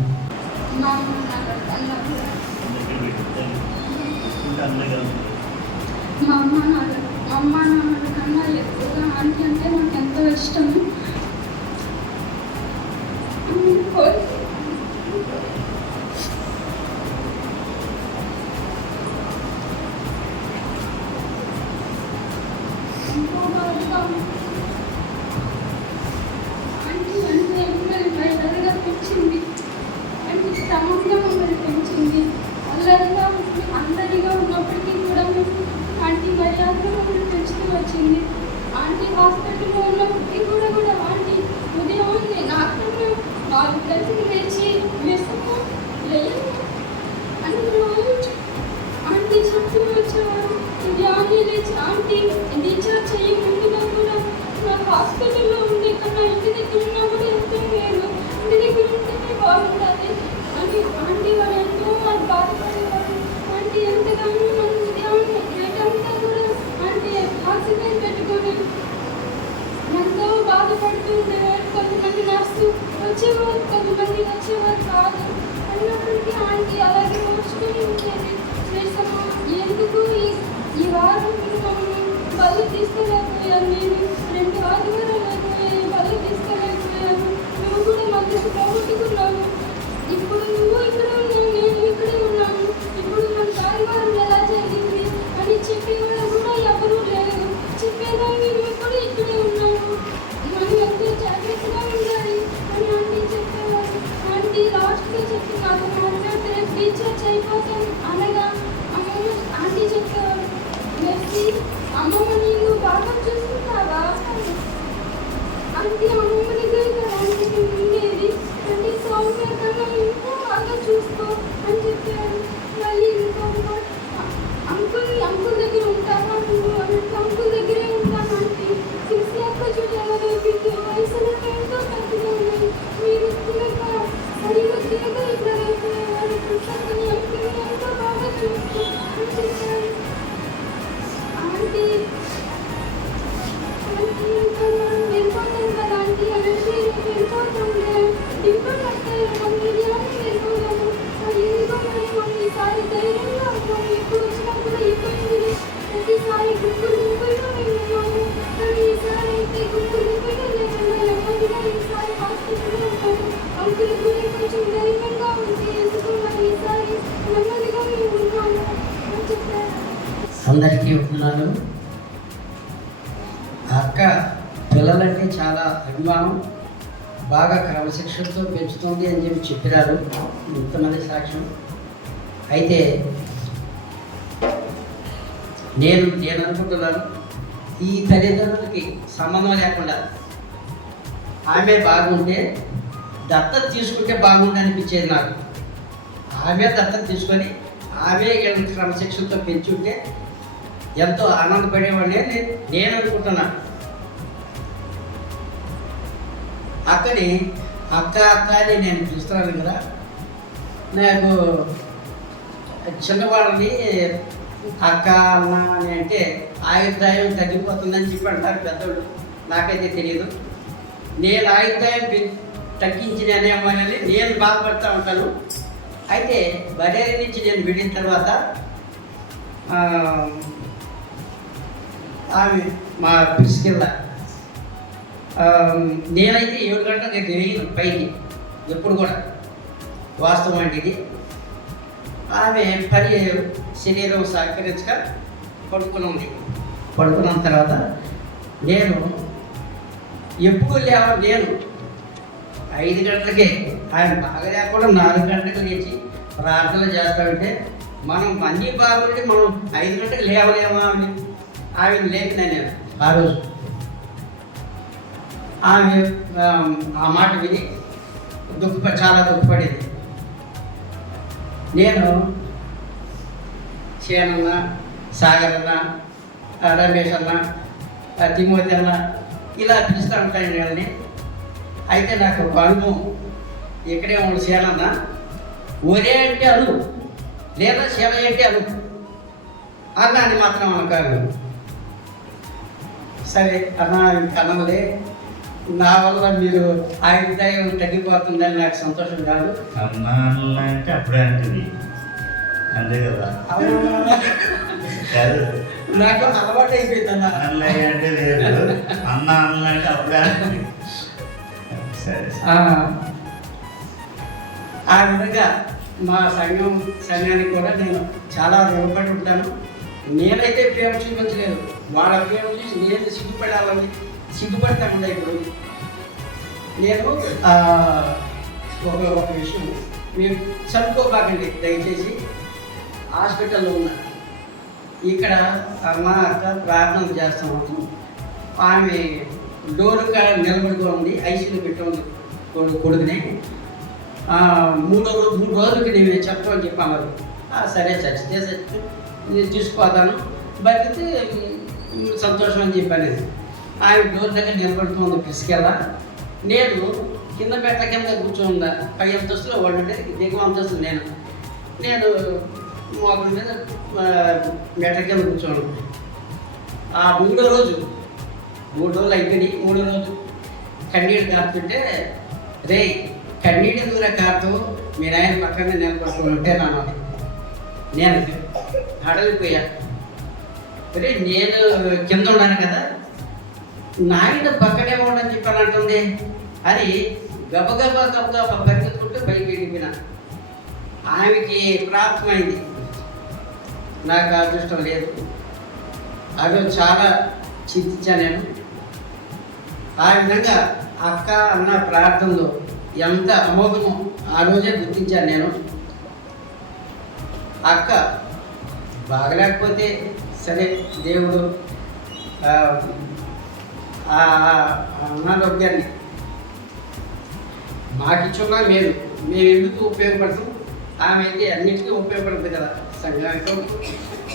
మా అమ్మ నాన్న కన్నా ఎక్కువగా ఆంటీ అంటే నాకు ఎంతో ఇష్టం. ఆంటీ అంటే మమ్మల్ని బయటగా పెంచింది, అంటే క్రమంగా మమ్మల్ని పెంచింది. అందరిగా ఉన్నప్పటికీ కూడా రోజు వచ్చేవారు, కొంతమంది వచ్చేవారు కాదు. అన్నప్పటికీ ఆంటీ అలాగే మార్చుకొని ఉండేది. చేస్తామా ఎందుకు ఈ వారం మమ్మల్ని బళ్ళు తీసుకెళ్ళకపోయాను. నేను 2 ఆదివారాలు అయిపోయాయి, బళ్ళు తీసుకెళ్ళకపోయాను. నువ్వు కూడా మధ్యకు పోగొట్టుకున్నాను. ఇప్పుడు నువ్వు ఇక్కడ ఉన్నావు, నేను ఇక్కడే ఉన్నాను. ఇప్పుడు మన ఆదివారం ఎలా జరిగింది అని చెప్పేవారు కూడా ఎవరూ లేరు. చెప్పేదాన్ని నువ్వు కూడా ఇక్కడే ఉన్నావు. మనం ఎంతో జాగ్రత్తగా ఉండాలి అని ఆంటీ చెప్పేవారు. ఆంటీ లాస్ట్గా చెప్పి నాకు మాట్లాడితే రీఛార్జ్ అయిపోతాను అనగా అమ్మమ్మ ఆంటీ చెప్పేవారు, మెర్సీ అమ్మమ్మ నీకు బాగా చూసుకుంటావా? ఆంటీ అమ్మమ్మ దగ్గర ఆంటీకి ఉండేది. అంటే సౌమ్య కన్నా ఇంకా బాగా చూసుకో అని చెప్పారు. మళ్ళీ ఇంకొక అంకుల్ దగ్గర ఉంటావా నువ్వు అన్నట్టు అంకుల్ దగ్గరే ఉంటాను ఆంటీ. సిక్స్లాక్క చూడు ఎలా దొరికింది, వయసులో ఎంతో తక్కువ ఉన్నాయి. మీరు తినక సరిగా తినక ఇక్కడ అయిపోయేవారు. పుస్తకాన్ని అంకుల్ ఎంతో బాగా చూసుకో అని చెప్పారు. ఆంటీ ఇంకా మనం వెళ్ళిపోతాం కదా ఆంటీ అనేసి వెళ్ళిపోతాంలే. డింపుల్ కట్టారు మమ్మీ అని వెళ్ళిపోయాము. ఎందుకో మరి మమ్మీ ఈసారి ధైర్యంగా ఉన్నాము. ఇప్పుడు వచ్చినా కూడా ఇబ్బంది. ప్రతిసారి గుంపులుగా వెళ్ళాము. కానీ ఈసారి అయితే గుంపులుగా లేకుండా నెమ్మదిగా ఈసారి హాస్పిటల్లో ఉంటాము. అంకుల్ కూడా కొంచెం ధైర్యంగా ఉంది. ఎందుకు మరి ఈసారి నెమ్మదిగా మేము ఉన్నాము అని చెప్పారు. అందరికీ ఉన్నాను. అక్క పిల్లలంటే చాలా అభిమానం, బాగా క్రమశిక్షణతో పెంచుతుంది అని చెప్పారు ఇంతమంది సాక్ష్యం. అయితే నేను అనుకుంటున్నాను, ఈ తల్లిదండ్రులకి సంబంధం లేకుండా ఆమె బాగుంటే దత్తత తీసుకుంటే బాగుంది అనిపించేది నాకు. ఆమె దత్తత తీసుకొని ఆమె క్రమశిక్షణతో పెంచుంటే ఎంతో ఆనందపడేవాడిని నేను అనుకుంటున్నాను. అక్కని అక్క అని నేను చూస్తున్నాను కదా. నాకు చిన్నవాళ్ళని అక్క అన్న అని అంటే ఆయుర్దాయం తగ్గిపోతుందని చెప్పి అంటారు పెద్దోళ్ళు. నాకైతే తెలియదు. నేను ఆయుర్దాయం తగ్గించిననేమోనని నేను బాధపడుతూ ఉంటాను. అయితే బడేరి నుంచి నేను వెళ్ళిన తర్వాత ఆమె మా పిసికెళ్ళ నేనైతే 7 గంటలకు తెలియదు పైకి ఎప్పుడు కూడా. వాస్తవం అండి ఇది. ఆమె పని శరీరం సహకరించక పడుకుని పడుకున్న తర్వాత నేను ఎప్పుడు నేను 5 గంటలకే, ఆయన బాగా లేకుండా 4 గంటలకు లేచి ప్రార్థన చేస్తామంటే మనం అన్నీ బాగుంటే మనం 5 గంటలకు లేవలేమా అని ఆమె లేపిన నేను ఆ రోజు. ఆమె ఆ మాట విని చాలా దుఃఖపడేది. నేను శేనన్న, సాగర్ అన్న, రమేష్ అన్న, తిమోతి అన్న ఇలా పిలుస్తూ ఉంటాను వాళ్ళని. అయితే నాకు ఒక అనుభవం, ఇక్కడే ఉన్న శేనన్న ఒరే అంటే అను, లేదా శేన అంటే అను అన్న అని మాత్రం అనకాదు. సరే అన్న అన్నలే, నా వల్ల మీరు ఆయుర్దాయం తగ్గిపోతుందని నాకు సంతోషం కాదు. అన్న అంటే అప్పుడే అంటుంది అంతే కదా. నాకు అలవాటు అయిపోయింది అన్న. అన్నయ్య అంటే లేదు, అన్న అంటే అప్పుడే అంటుంది. సరే ఆ విధంగా మా సంఘానికి కూడా నేను చాలా రుణపడి ఉంటాను. నేనైతే ప్రేమ చూపించలేదు, వాళ్ళ ప్రేమ చూసి నేను సిగ్గుపడతాను. ఇప్పుడు నేను ఒక విషయం మీరు చదువుకోబాకండి దయచేసి. హాస్పిటల్లో ఉన్నా, ఇక్కడ మా అక్క ప్రార్థన చేస్తాము. ఆమె డోర్ కాడ నిలబడుకో ఉంది, ఐసీలో పెట్టుకుంది కొడుకుని. 3 రోజులకి నేను చెప్పమని చెప్పాను. సరే చచ్చితే నేను తీసుకుపోతాను, బతికితే సంతోషం అని చెప్పాను. ఆమె డోర్ దగ్గర నిలబడుతుంది పిసికెళ్ళ. నేను కింద మెట్ల కింద కూర్చోందా, 5 అంతస్తులో వాళ్ళు ఉంటే దిగువ అంతస్తులు నేను మోకల మీద మెట్ల కింద కూర్చోను. ఆ 3వ రోజు 3 రోజులు అయిపోయి 3వ రోజు కన్నీళ్ళు కాపుతుంటే రే కన్నీటి దూర కాదు మీ నాయన పక్కన నిలబడుతూ ఉంటే నేను హడలిపోయా. రే నేను కింద ఉన్నాను కదా, నాయన పక్కనే ఉండని చెప్పని అంటుంది అని గబగబా పరిగెత్తుకుంటూ పైకి వెళ్ళిపోయినా. ఆమెకి ప్రాప్తమైంది, నాకు అదృష్టం లేదు. అదో చాలా చింతించాను నేను. ఆ విధంగా అక్క అన్న ప్రార్థనలో ఎంత అమోఘమో ఆ రోజే గుర్తించాను నేను. అక్క బాగలేకపోతే సరే, దేవుడు అనారోగ్యాన్ని మాకిచ్చున్నా మేలు, మేము ఎందుకు ఉపయోగపడతాం, ఆమె అయితే అన్నింటికీ ఉపయోగపడుతుంది కదా, సంఘానికి కొరకు,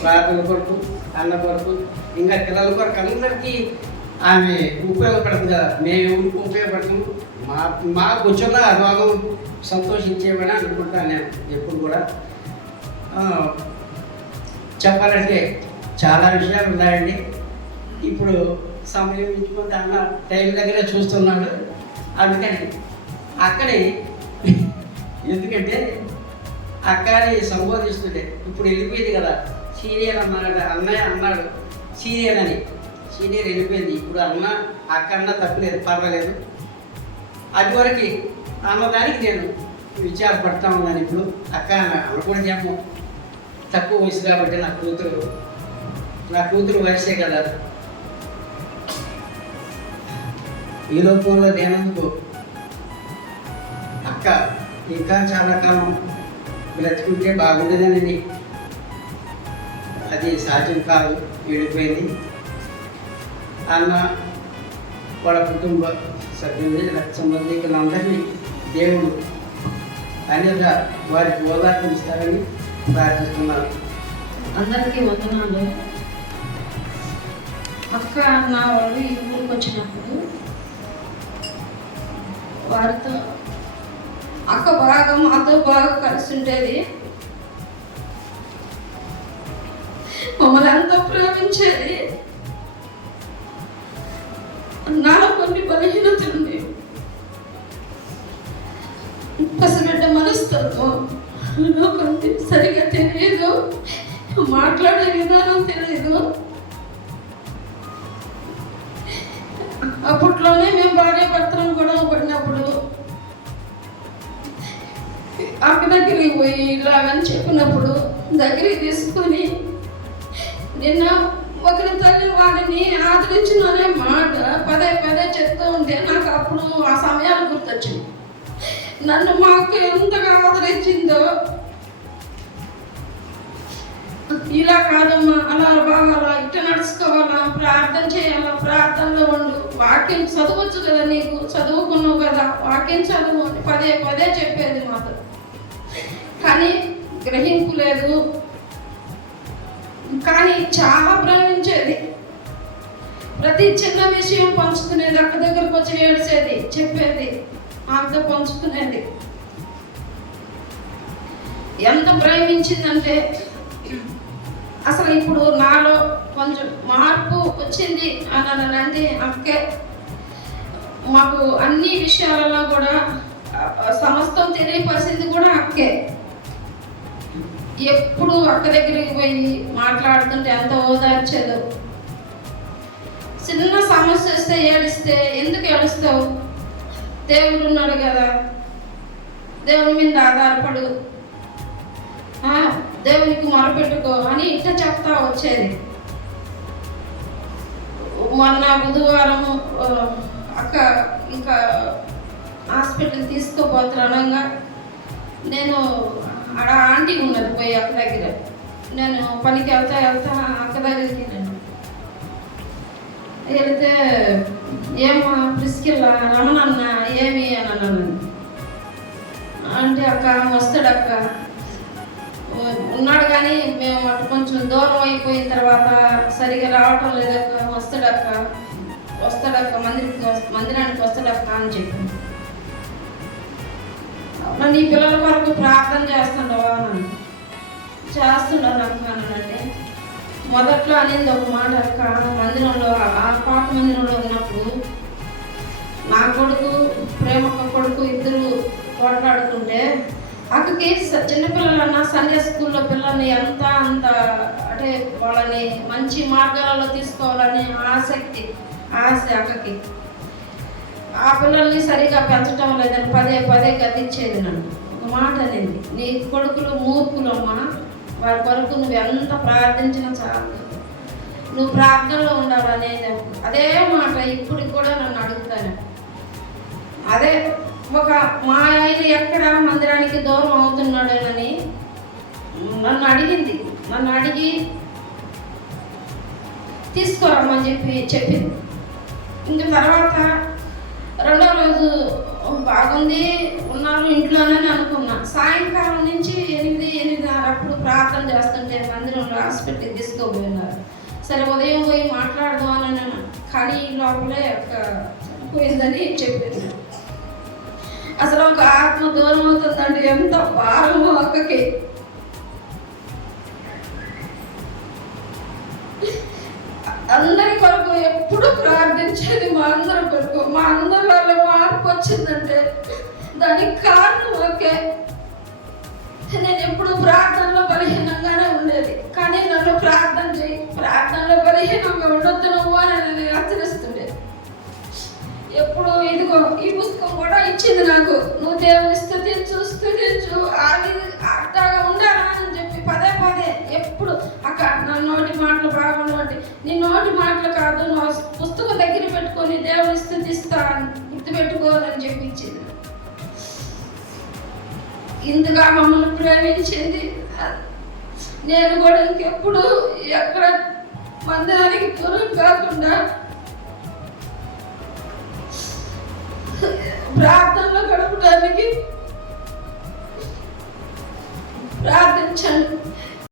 ప్రార్థన కొరకు, అన్న కొరకు, ఇంకా పిల్లల కొరకు అందరికీ ఆమె ఉపయోగపడుతుంది కదా, మేము ఉపయోగపడతాము. మాకు వచ్చిన రోగం సంతోషించేవని అనుకుంటాను నేను ఎప్పుడు కూడా. చెప్పాలంటే చాలా విషయాలు ఉన్నాయండి. ఇప్పుడు సమయం ఇచ్చుకుంటే అన్న టైం దగ్గర చూస్తున్నాడు, అందుకని అక్కడే ఎందుకంటే అక్కని సంబోధిస్తుంటే ఇప్పుడు వెళ్ళిపోయింది కదా, సీనియర్ అన్నాడు, అన్నయ్య అన్నాడు సీనియర్ అని, సీనియర్ వెళ్ళిపోయింది. ఇప్పుడు అన్న అక్క అన్న తప్పలేదు, పర్వాలేదు. అదివరకు అన్నదానికి నేను విచారపడతా ఉన్నాను. ఇప్పుడు అక్క అనుకునేదేమో తక్కువ వయసు కాబట్టి నా కూతురు వయసే కదా, ఈ లోపంలో నేనందుకు అక్క ఇంకా చాలా కాలం బ్రతుకుంటే బాగుండేదని, అది సాధ్యం కాదు, వెళ్ళిపోయింది. అన్న వాళ్ళ కుటుంబ సభ్యులు, రక్త సంబంధికులందరినీ దేవుడు అనేగా వారికి ఓదార్పు ఇస్తారని ప్రార్థిస్తున్నాను. అందరికీ వందనాలు. అక్క నా వాళ్ళు ఈ ఊరికి వచ్చినప్పుడు వారితో అక్క బాగా మాతో బాగా కలిసి ఉండేది, మమ్మల్ని ఎంతో ప్రేమించేది. నాలో కొన్ని బలహీనతలు ఉండేవి. పసిబిడ్డ మనస్తత్వం నాకంటే సరిగా తెలియదు, మాట్లాడే విధానం తెలియదు. అప్పట్లోనే మేము భార్య భర్తలను గొడవ పడినప్పుడు అక్క దగ్గరికి పోయి ఇలాగని చెప్పినప్పుడు దగ్గరికి తీసుకొని నిన్న ఒకరి తల్లి వారిని ఆదరించిననే మాట పదే పదే చెప్తూ ఉంటే నాకు అప్పుడు ఆ సమయాలు గుర్తొచ్చింది. నన్ను మా అక్క ఎంతగా ఆదరించిందో, ఇలా కాదమ్మా, అలా బాగాలా, ఇట్ట నడుచుకోవాలా, ప్రార్థన చేయాలా, ప్రార్థనలో ఉండు, వాక్యం చదవచ్చు కదా, నీకు చదువుకున్నావు కదా, వాక్యం చదువు అని పదే పదే చెప్పేది మాతో. కానీ గ్రహింపు లేదు, కానీ చాలా ప్రేమించేది. ప్రతి చిన్న విషయం పంచుకునేది, అక్క దగ్గరకు వచ్చి ఏడ్చేది, చెప్పేది, ఆమెతో పంచుకునేది. ఎంత ప్రేమించిందంటే అసలు ఇప్పుడు నాలో కొంచెం మార్పు వచ్చింది అని అంటే అక్కే. మాకు అన్ని విషయాలలో కూడా సమస్తం తెలియపరిచింది కూడా అక్కే. ఎప్పుడు అక్క దగ్గరికి పోయి మాట్లాడుతుంటే ఎంత ఓదార్చేదో. చిన్న సమస్య వస్తే ఏడిస్తే, ఎందుకు ఏడుస్తావు, దేవుడు ఉన్నాడు కదా, దేవుని మీద ఆధారపడు, దేవునికి మొరపెట్టుకో అని ఇట్లా చెప్తా వచ్చేది. మొన్న బుధవారము అక్క ఇంకా హాస్పిటల్ తీసుకోపోతానగా నేను ఆడ ఆంటీ ఉన్నది పోయి అక్క దగ్గర, నేను పనికి వెళ్తా అక్క దగ్గరికి నేను వెళితే ఏమో ప్రిస్కిల్లా రమణన్న ఏమి అని అన్నాను. అంటే అక్క వస్తాడక్క ఉన్నాడు, కానీ మేము అటు కొంచెం దూరం అయిపోయిన తర్వాత సరిగా రావటం లేదక్క, వస్తాడక్క మందిరానికి వస్తాడక్క అని చెప్పింది. నీ పిల్లల కొరకు ప్రార్థన చేస్తుండవా అని. చేస్తుండను అక్క అన్నానండి. మొదట్లో అనేది ఒక మాట, అక్క మందిరంలో ఆ పాత మందిరంలో ఉన్నప్పుడు నాకు కొడుకు ప్రేమక్క కొడుకు ఇద్దరు పోట్లాడుతుంటే అక్కకి చిన్నపిల్లలన్నా సండే స్కూల్లో పిల్లల్ని అంత అంటే వాళ్ళని మంచి మార్గాలలో తీసుకోవాలని ఆశ అక్కకి. ఆ పిల్లల్ని సరిగా పెంచడం లేదని పదే గతిచ్చేది నన్ను. ఒక మాట అనేది, నీ కొడుకులు మూర్ఖులమ్మా, వారి కొరకు నువ్వు ఎంత ప్రార్థించినా చాలు, నువ్వు ప్రార్థనలో ఉండాలనేది అదే మాట ఇప్పటికి కూడా నన్ను అడుగుతాను. అదే ఒక మా ఆయన ఎక్కడ మందిరానికి దూరం అవుతున్నాడని నన్ను అడిగి తీసుకోరమ్మని చెప్పింది. ఇంక తర్వాత రెండో రోజు బాగుంది ఉన్నారు ఇంట్లోనే అనుకున్నా. సాయంకాలం నుంచి 8:30 అప్పుడు ప్రార్థన చేస్తుంటే మందిరంలో హాస్పిటల్కి తీసుకోబోయినారు. సరే ఉదయం పోయి మాట్లాడదాం అని అన్నాను, కానీ లోపలే చనిపోయిందని చెప్పింది. అసలు ఒక ఆత్మ దూరం అవుతుందండి, ఎంత భారమో అక్కకి. అందరి కొరకు ఎప్పుడు ప్రార్థించేది, మా అందరి కొరకు. మా అందరి వల్ల మార్పు వచ్చిందంటే దానికి కారణం ఒకే. నేను ఎప్పుడు ప్రార్థనలో బలహీనంగానే ఉండేది, కానీ నన్ను ప్రార్థనలో బలహీనంగా ఉండొద్దు నువ్వు అని నేను హెచ్చరిస్తుండే. ఎప్పుడు ఇదిగో ఈ పుస్తకం కూడా ఇచ్చింది నాకు, నువ్వు దేవుని స్తుతించు అట్లాగా ఉండాలా అని చెప్పి పదే ఎప్పుడు అక్క నా నోటి మాటలు బాగుండవండి, నీ నోటి మాటలు కాదు, నా పుస్తకం దగ్గర పెట్టుకొని దేవుని స్తుతిస్తా గుర్తుపెట్టుకోవాలని చెప్పించింది. ఇందుగా మమ్మల్ని ప్రేమించింది. నేను కూడా ఇంకెప్పుడు ఎక్కడ మందిరానికి దూరం కాకుండా ప్రార్థనలో గడపడానికి ప్రార్థించండి.